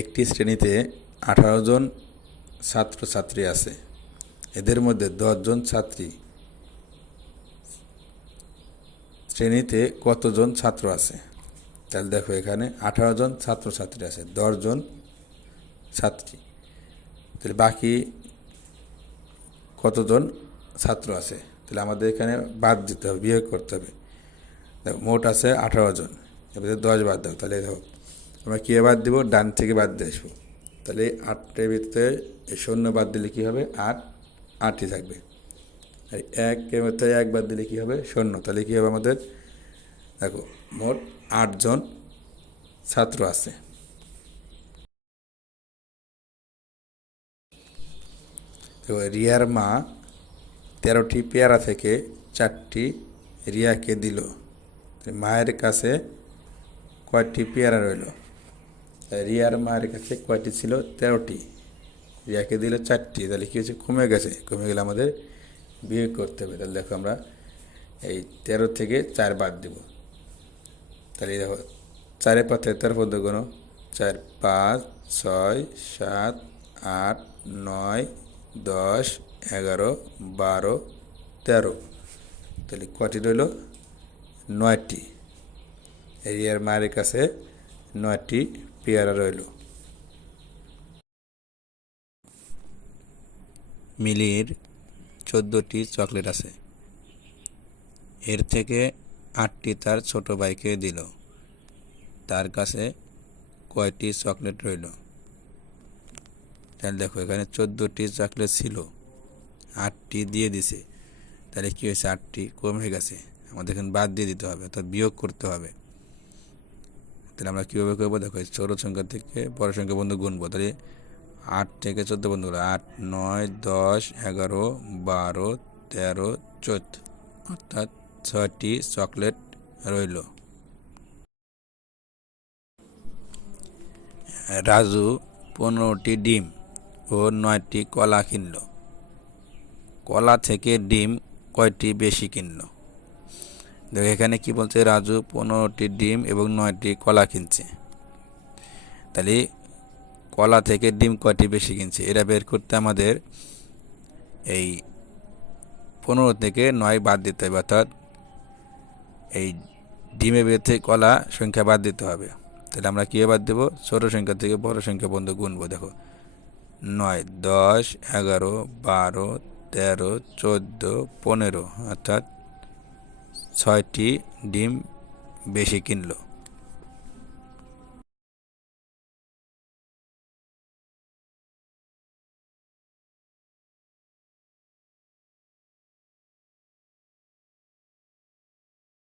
একটি শ্রেণীতে আঠারো জন ছাত্রছাত্রী আছে। এদের মধ্যে দশজন ছাত্রী। শ্রেণীতে কতজন ছাত্র আছে? তাহলে দেখো এখানে আঠারো জন ছাত্রছাত্রী আছে দশজন ছাত্রী। তাহলে বাকি কতজন ছাত্র আছে? তাহলে আমাদের এখানে বাদ দিতে হবে, বিয়োগ করতে হবে। দেখো মোট আছে আঠারো জন, এবারে দশ বাদ দাও, তাহলে দেখো আমরা কী বাদ দিব? ডান থেকে বাদ দিয়ে আসব। তাহলে আটের ভিতরে এই শূন্য বাদ দিলে কী হবে? আট, আটই থাকবে। আর একের ভিতরে এক বাদ দিলে কী হবে? শূন্য। তাহলে কী হবে আমাদের? দেখো, মোট আটজন ছাত্র আছে। তো রিয়ার মা তেরোটি পেয়ারা থেকে চারটি রিয়াকে দিল। মায়ের কাছে কয়টি পেয়ারা রইল? রিয়ার মায়ের কাছে কয়টি ছিল? তেরোটি। রিয়াকে দিল চারটি। তাহলে কী হচ্ছে কমে গেছে। কমে গেলে আমাদের বিয়ে করতে হবে। তাহলে দেখো আমরা এই তেরো থেকে চার বাদ দেব। তাহলে দেখো, চারে পাতে তেরো পদ্ম কোনো চার, পাঁচ, ছয়, সাত, আট, নয়, দশ, এগারো, বারো, তেরো। তাহলে কটি রইল? নয়টি। এরিয়ার মায়ের কাছে নয়টি পেয়ারা রইল। মিলির চোদ্দোটি চকলেট আছে। এর থেকে আটটি তার ছোট ভাইকে দিল। তার কাছে কয়টি চকলেট রইল? তাহলে দেখো, এখানে চোদ্দোটি চকলেট ছিল। আটটি দিয়ে দিছে। তাহলে কী হয়েছে? আটটি কমে গেছে। আমাদের এখানে বাদ দিয়ে দিতে হবে, অর্থাৎ বিয়োগ করতে হবে। তাহলে আমরা কীভাবে করব? দেখো ছোটো সংখ্যা থেকে বড় সংখ্যা বন্ধু গুনবো। তাহলে আট থেকে চোদ্দ বন্ধু হলো আট, নয়, দশ, এগারো, বারো, তেরো, চোদ্দ। অর্থাৎ ছয়টি চকলেট রইল। রাজু পনেরোটি ডিম ও নয়টি কলা কিনল। কলা থেকে ডিম কয়টি বেশি কিনল? দেখো, এখানে কি বলছে? রাজু পনেরোটি ডিম এবং নয়টি কলা কিনছে। তাহলে কলা থেকে ডিম কয়টি বেশি কিনছে? এটা বের করতে আমাদের এই পনেরো থেকে নয় বাদ দিতে হবে, অর্থাৎ এই ডিমে থেকে কলা সংখ্যা বাদ দিতে হবে। তাহলে আমরা কী বাদ দেবো? ছোটো সংখ্যা থেকে বড় সংখ্যা বন্ধু গুনবো, দেখো। নয়, দশ, এগারো, বারো, তেরো, চোদ্দ, পনেরো, অর্থাৎ ছয়টি ডিম বেশি কিনলো।